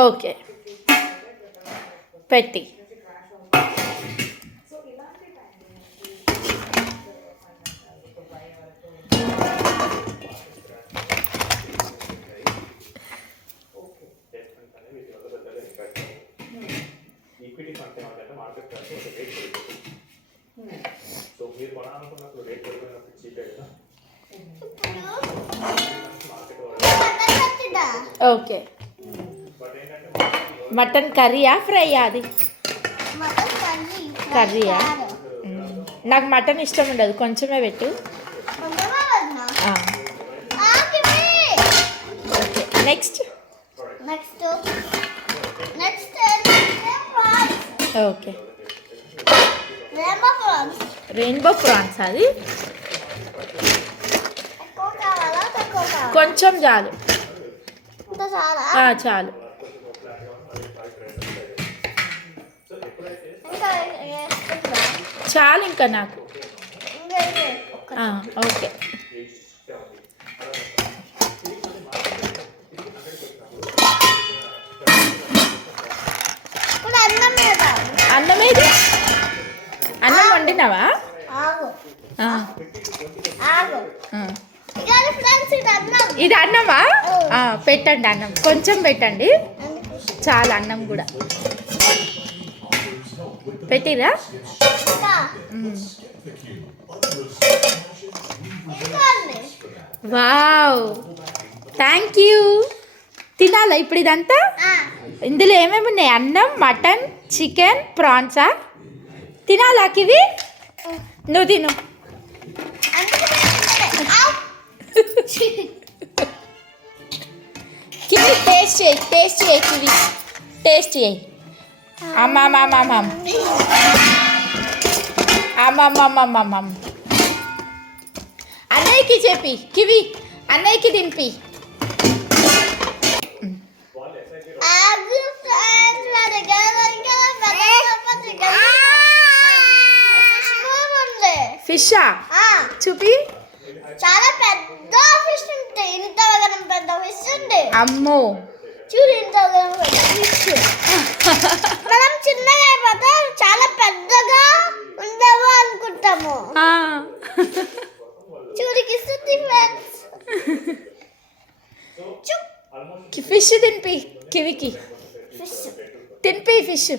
Okay పెట్టి equity fund ఏమంటే market price ఒక రేట్ పెరుగుతుంది. సో మీరు కొనాలనుకున్నప్పుడు రేట్ పెరిగినప్పుడు చీప్ కదా. ఓకే మటన్ కర్రీయా ఫ్రైయా అది కర్రీయా నాకు మటన్ ఇష్టం ఉండదు కొంచెమే పెట్టు okay next okay rainbow prawns అది కొంచెం చాలు చాలు చాలు ఇంకా నాకు ఓకే అన్నమేది అన్నం వండినావా ఇది అన్నమా పెట్టండి అన్నం కొంచెం పెట్టండి చాలా అన్నం కూడా పెట్టిరా వావ్ థ్యాంక్ యూ తినాలా ఇప్పుడు ఇదంతా ఇందులో ఏమేమి ఉన్నాయి అన్నం మటన్ చికెన్ ప్రాన్సా తినాలా కివి నువ్వు తిను కివి టేస్ట్ చేయి కివి టేస్ట్ చేయి అమ్మమ్మమ్మమ్మ అన్నయ్యకి చెప్పి కివి అన్నయ్యకి దింపి ఫిషా చూపి చాలా పెద్ద ఫిష్ ఉంటాయి ఇంత పెద్ద ఫిష్ ఉంది అమ్మో చూడు ఇంత ఫిష్ మనం చిన్నగా అయిపోతే చాలా పెద్దగా ఉండవు అనుకుంటాము చూడు కిస్తుంది ఫ్రెండ్స్ ఫిష్ తినిపి కివికి తినిపి ఫిష్